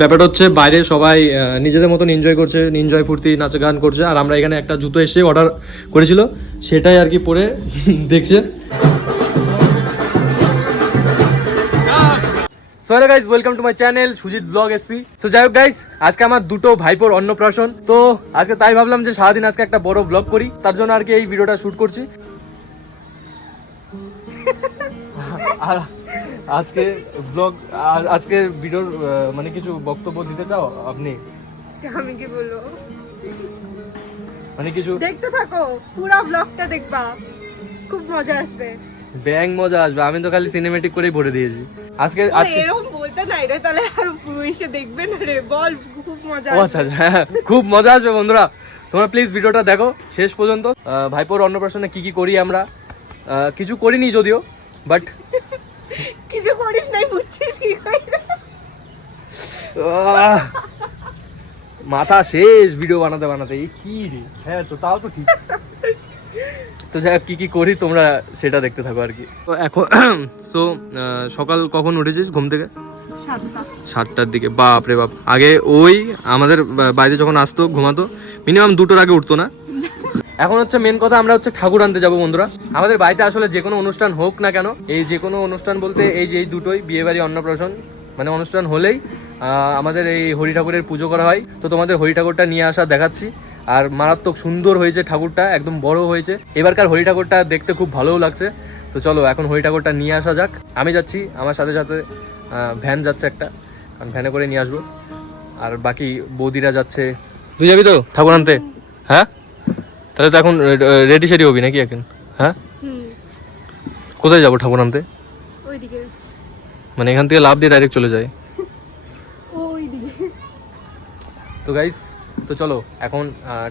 ব্যাপারটা হচ্ছে বাইরে সবাই নিজেদের মতন এনজয় করছে, এনজয় ফুর্তি নাচ গান করছে, আর আমরা এখানে একটা জুতো এসে অর্ডার করেছিল সেটাই আর কি পরে দেখছে। So hello guys, welcome to my channel Sujit blog SP. So যাই হোক গাইস, আজকে আমার দুটো ভাইপোর অন্নপ্রাশন, তো আজকে তাই ভাবলাম যে সারাদিন আজকে একটা বড় ব্লগ করি, তার জন্য আর কি এই ভিডিওটা শুট করছি। আজকে ব্লগ, আজকে ভিডিওর মানে কিছু বক্তব্য দিতে চাও আপনি? আমি কি বলবো, মানে কিছু দেখতে থাকো, পুরো ব্লগটা দেখবা, খুব মজা আসবে। ব্যাং মজা আসবে, আমি তো খালি সিনেমেটিক করেই ভরে দিয়েছি। আজকে এরকম বলতে নাই রে, তাহলে এসে দেখবে না রে, বল খুব মজা আসবে। আচ্ছা হ্যাঁ, খুব মজা আসবে বন্ধুরা, তোমরা প্লিজ ভিডিওটা দেখো শেষ পর্যন্ত। ভাইপোর অন্নপ্রাশনে কি কি করি আমরা, কিছু করিনি যদিও, বাট কিছু করিস নাই, বুঝছিস কি করে? মাথা শেষ ভিডিও বানাতে বানাতে, এই কি রে। হ্যাঁ তো তাও তো ঠিক। তো যাই হোক, কি কি করি তোমরা সেটা দেখতে থাকো আর কি। তো এখন তো সকাল কখন উঠেছিস ঘুম থেকে? 7টার দিকে। বাপ রে বাপ, আগে ওই আমাদের বাইরে যখন আসতো ঘুমাতো মিনিমাম 2টোর আগে উঠতো না। এখন হচ্ছে মেন কথা, আমরা হচ্ছে ঠাকুর আনতে যাবো বন্ধুরা। আমাদের বাড়িতে আসলে যে কোনো অনুষ্ঠান হোক না কেন, এই যে কোনো অনুষ্ঠান বলতে এই যে এই দুটোই, বিয়ে বাড়ি অন্নপ্রাশন, মানে অনুষ্ঠান হলেই আমাদের এই হরি ঠাকুরের পুজো করা হয়। তো তোমাদের হরি ঠাকুরটা নিয়ে আসা দেখাচ্ছি, আর মারাত্মক সুন্দর হয়েছে ঠাকুরটা, একদম বড় হয়েছে। এবারকার হরি ঠাকুরটা দেখতে খুব ভালোও লাগছে। তো চলো এখন হরি ঠাকুরটা নিয়ে আসা যাক। আমি যাচ্ছি, আমার সাথে সাথে ভ্যান যাচ্ছে একটা, কারণ ভ্যানে করে নিয়ে আসবো, আর বাকি বৌদিরা যাচ্ছে। তুই যাবি তো ঠাকুর আনতে? হ্যাঁ, তাহলে তো এখন রেডি সেডি হবি নাকি এখন? হ্যাঁ, কোথায় যাবো ঠাকুর আনতে? ওইদিকে, মানে এখান থেকে লাভ দিয়ে ডাইরেক্ট চলে যায়? ওইদিকে। তো গাইস, তো চলো এখন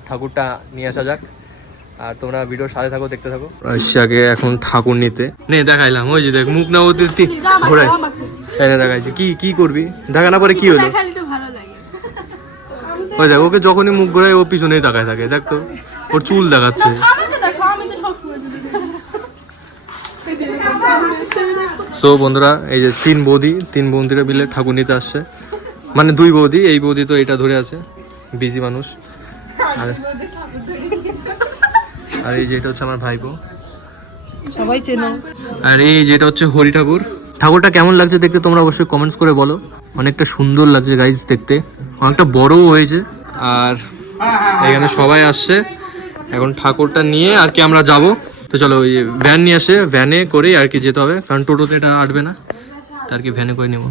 ঠাকুরটা নিয়ে আসা যাক, আর তোমরা ভিডিওর সাথে থাকো, দেখতে থাকো। আগে এখন ঠাকুর নিতে নে দেখাইলাম, ওই যে দেখ মুখ না ওতে ঘোরাই, এনে দেখাইছি। কি কি করবি দেখানোর পরে কি হলো? ওই দেখ, ওকে যখনই মুখ ঘোরায় ও পিছনেই তাকায় থাকে, দেখ তো ওর চুল দেখাচ্ছে। সো বন্ধুরা, এই যে তিন বৌদিরা মিলে ঠাকুর নিতে আসছে, মানে 2 বৌদি, এই বৌদি তো এটা ধরে আছে, বিজি মানুষ। আর এই যেটা হচ্ছে আমার ভাইপো, সবাই চেনো। আর এই যেটা হচ্ছে হরি ঠাকুর। ঠাকুরটা কেমন লাগছে দেখতে তোমরা অবশ্যই কমেন্টস করে বলো। অনেকটা সুন্দর লাগছে গাইজ দেখতে, অনেকটা বড়ও হয়েছে। আর এখানে সবাই আসছে, এখন ঠাকুরটা নিয়ে আর কি আমরা যাব। তো চলো, ওই ভ্যান নিয়ে আসে, ভ্যানে করেই আর কি যেতে হবে, কারণ টোটোতে এটা আটবে না, আর কি ভ্যানে করে নেবো।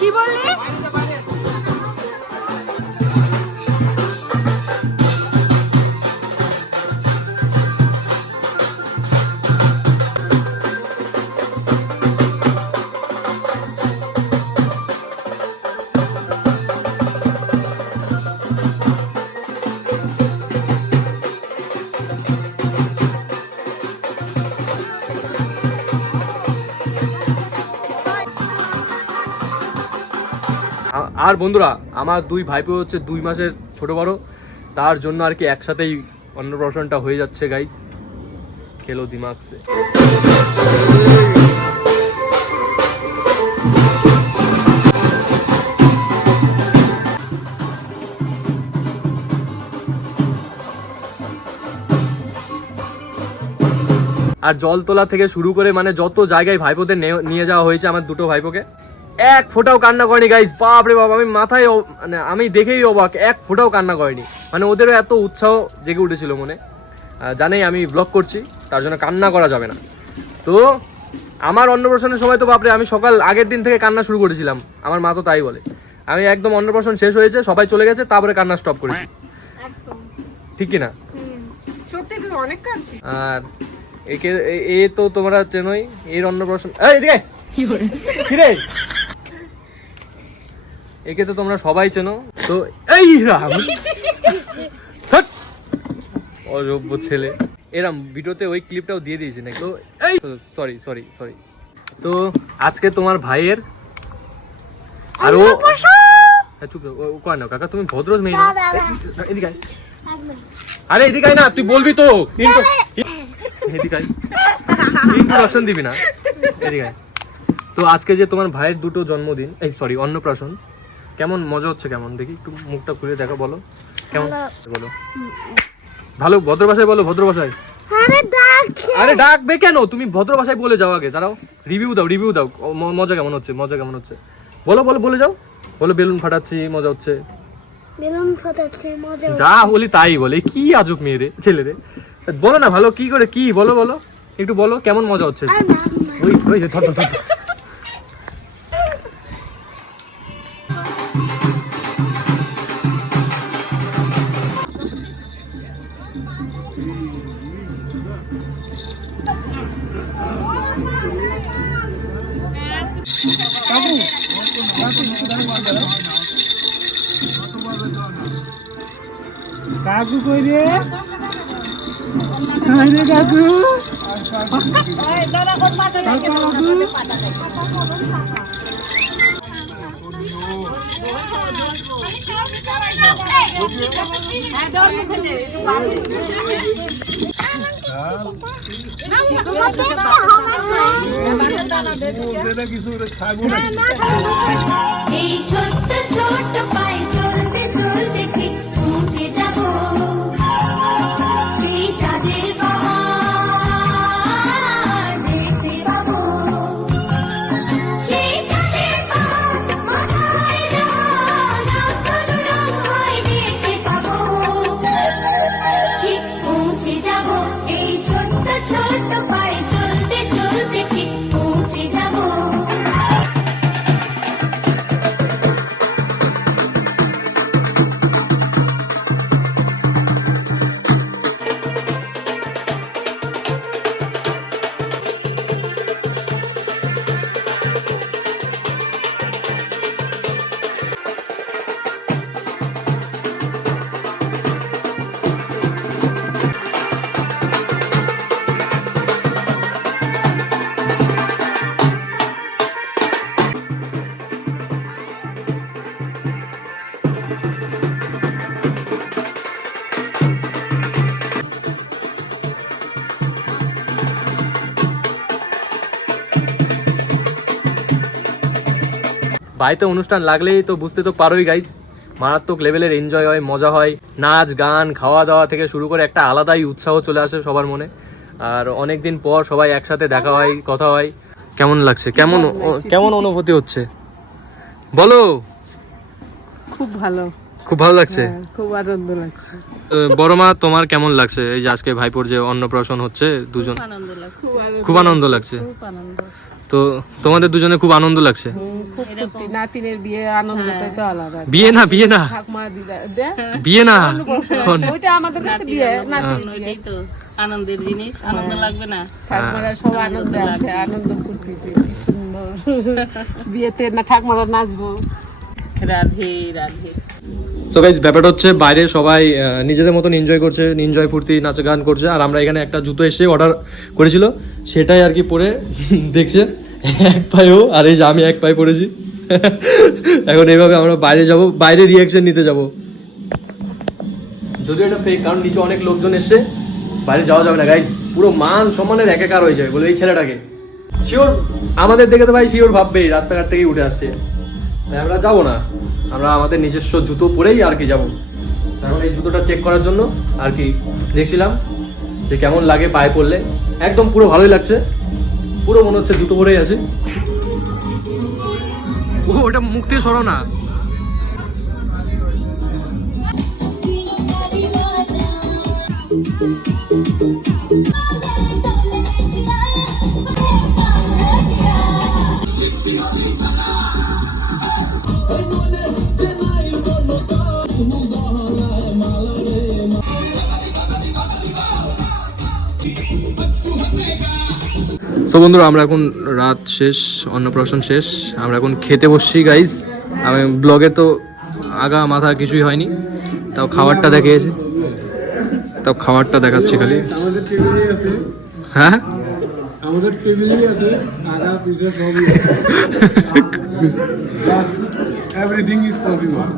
কি বললি? আর বন্ধুরা, আমার 2 ভাইপো হচ্ছে 2 মাসের ছোট বড়, তার জন্য আর কি একসাথেই অন্নপ্রাশনটা হয়ে যাচ্ছে গাইস। খেলো দিমাগ সে। আর জল তোলা থেকে শুরু করে মানে যত জায়গায় ভাইপোদের নিয়ে যাওয়া হয়েছে আমার 2টো ভাইপোকে, এক ফোঁটাও কান্না করেনি গাইস। বাপ রে বাপ, আমি মাথায় মানে আমি দেখেই অবাক, এক ফোঁটাও কান্না করেনি। মানে ওদেরও এত উৎসাহ জেগে উঠেছিল মনে। জানেই আমি ব্লগ করছি, তার জন্য কান্না করা যাবে না। তো আমার অন্নপ্রাশনের সময় তো বাপরে, আমি সকাল আগের দিন থেকে কান্না শুরু করেছিলাম, আমার মা তো তাই বলে। আমি একদম অন্নপ্রাশন শেষ হয়েছে, সবাই চলে গেছে, তারপরে কান্না স্টপ করেছি, ঠিক কিনা? সত্যি তুই অনেক কাঁদছিস। আর একে এ তো তোমরা চেনোই, এর অন্নপ্রাশন। এই এদিকে কি রে, একে তো তোমরা সবাই চেনো। তো এই রাম ধ্যাৎ, অযোগ্য ছেলে। এরম ভিডিওতে ওই ক্লিপটাও দিয়ে দিয়েছি নাকি? তো এই সরি সরি সরি। তো আজকে তোমার ভাইয়ের আর ও চুপ কর না কাকা, তুমি ভদ্র মেয়ে না। এদিকে আয়। আরে এদিকে আয় না, তুই বলবি তো। এদিকে আয়, ইন্ট্রোডাকশন দিবি না, এদিকে আয়। তো আজকে যে তোমার ভাইয়ের দুটো জন্মদিন, এই সরি অন্নপ্রাশন, কেমন মজা হচ্ছে? কেমন দেখি একটু মুখটা খুলে দেখো, বলো কেমন? বলো ভালো, ভদ্র ভাষায় বলো, ভদ্র ভাষায়। আরে ডাকবে কেন? তুমি ভদ্র ভাষায় বলে যাও আগে, দাঁড়াও রিভিউ দাও, রিভিউ দাও। মজা কেমন হচ্ছে, মজা কেমন হচ্ছে বলো, বলো বলে যাও। বলো বেলুন ফাটাচ্ছি, মজা হচ্ছে। বেলুন ফাটাচ্ছি, মজা যা বলি তাই বলে, কি আজব মেয়ে রে, ছেলে রে। বলো না ভালো কি করে, কি বলো বলো একটু বলো, কেমন মজা হচ্ছে? ওই ওই ধর ধর ধর। কাকু কই রে? আরে কাকু এই ছোট্ট ছোট্ট পায়ে চলতে চলতে ঠিক পৌঁছে যাব সীতাদের বাহার দেখতে পাবো। সীতাদের বাহার মাথায় জল, নতুন রঙ হয় দেখতে পাবো। ঠিক পৌঁছে যাব এই ছোট্ট ছোট্ট পায়ে চলতে চলতে ঠিক পৌঁছে যাব। বাড়িতে অনুষ্ঠান লাগলেই তো বুঝতে তো পারোই গাইস, মারাত্মক লেভেলের এনজয় হয়, মজা হয়, নাচ গান খাওয়া দাওয়া থেকে শুরু করে একটা আলাদাই উৎসাহ চলে আসে সবার মনে। আর অনেকদিন পর সবাই একসাথে দেখা হয়, কথা হয়। কেমন লাগছে, কেমন কেমন অনুভূতি হচ্ছে বলো? খুব ভালো, খুব ভালো লাগছে, খুব আনন্দ লাগছে। বড় মা তোমার কেমন লাগছে এই যে আজকে ভাইপোর যে অন্নপ্রাশন হচ্ছে দুজন? আনন্দ লাগছে, খুব আনন্দ লাগছে। খুব আনন্দ। তো তোমাদের দুজনে খুব আনন্দ লাগছে? খুব ফুর্তি, নাতিনের বিয়ে আনন্দটাই তো আলাদা। বিয়ে না, বিয়ে না, ঠাকুমা দিদা দে বিয়ে না, ওইটা আমাদের কাছে বিয়ে, নাতির বিয়ে। ওইটাই তো আনন্দের জিনিস, আনন্দ লাগবে না? ঠাকুমারা সব আনন্দে আছে, আনন্দ ফুর্তিতে কি সুন্দর। বিয়েতে না ঠাকুমারা নাচবো। রাধে রাধে। তো গাইস ব্যাপারটা হচ্ছে বাইরে সবাই নিজেদের মতন এনজয় করছে, এনজয় ফুর্তি নাচ গান করছে, আর আমরা এখানে একটা জুতো এসে অর্ডার করেছিল সেটাই আর কি পরে দেখছে এক পায়েও, আর এই যে আমি এক পায়ে পরেছি। এখন এইভাবে আমরা বাইরে যাব, বাইরে রিয়াকশন নিতে যাব। যদিও এটা ফেক, কারণ নিচে অনেক লোকজন এসছে, বাইরে যাওয়া যাবে না গাইস, পুরো মান সম্মানের একাকার হয়ে যাবে বলে এই ছেলেটাকে। শিওর আমাদের দেখে তো ভাই শিওর ভাববেই রাস্তাঘাট থেকেই উঠে আসছে, তাই আমরা যাবো না, আমরা আমাদের নিজস্ব জুতো পরেই আর কি যাবো। এখন এই জুতোটা চেক করার জন্য আর কি দেখছিলাম যে কেমন লাগে পায়ে পরলে। একদম পুরো ভালোই লাগছে, পুরো মনে হচ্ছে জুতো পরেই আছে। ও ওটা মুখ থেকে সরাও না। তো বন্ধুরা আমরা এখন রাত শেষ, অন্নপ্রাশন শেষ, আমরা এখন খেতে বসছি গাইজ। আমি ব্লগে তো আগা মাথা কিছুই হয়নি, তাও খাবারটা দেখিয়েছি, তাও খাবারটা দেখাচ্ছি খালি। আমাদের টেবিলেই আছে, হ্যাঁ আমাদের টেবিলেই আছে আগা পিছে সবই এভরিথিং ইজ পসিবল।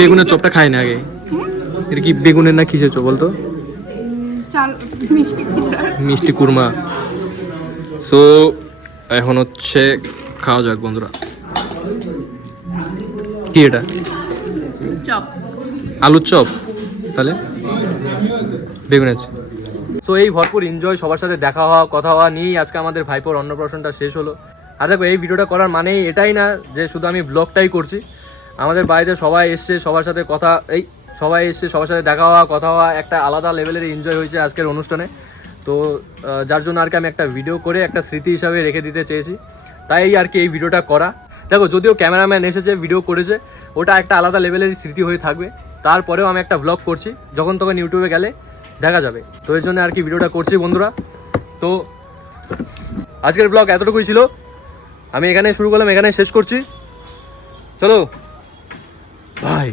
বেগুনের চপটা খাই না আগে, এটা কি বেগুনের না কিসের চপ বলতো? চাল মিষ্টি কুমড়ার। মিষ্টি কুরমা। সো এখন হচ্ছে খাওয়া যাক বন্ধুরা। কি এটা? চপ। আলুর চপ? তাহলে বেগুন আছে। সো এই ভরপুর এনজয়, সবার সাথে দেখা হওয়া, কথা হওয়া নিয়েই আজকে আমাদের ভাইপোর অন্নপ্রাশনটা শেষ হলো। আর দেখো, এই ভিডিওটা করার মানেই এটাই না যে শুধু আমি ব্লগটাই করছি, আমাদের বাড়িতে সবাই এসছে, সবার সাথে কথা, সবাই এসছে, সবার সাথে দেখা হওয়া, কথা হওয়া, একটা আলাদা লেভেলের এনজয় হয়েছে আজকের অনুষ্ঠানে। তো যার জন্য আর কি আমি একটা ভিডিও করে একটা স্মৃতি হিসাবে রেখে দিতে চেয়েছি, তাই আর কি এই ভিডিওটা করা। দেখো, যদিও ক্যামেরাম্যান এসেছে, ভিডিও করেছে, ওটা একটা আলাদা লেভেলের স্মৃতি হয়ে থাকবে। তারপরেও আমি একটা ব্লগ করছি, যখন তখন ইউটিউবে গেলে দেখা যাবে। তো এর জন্য আর কি ভিডিওটা করছি বন্ধুরা। তো আজকের ব্লগ এতটুকুই ছিল, আমি এখানে শুরু করলাম, এখানে শেষ করছি। চলো বাই।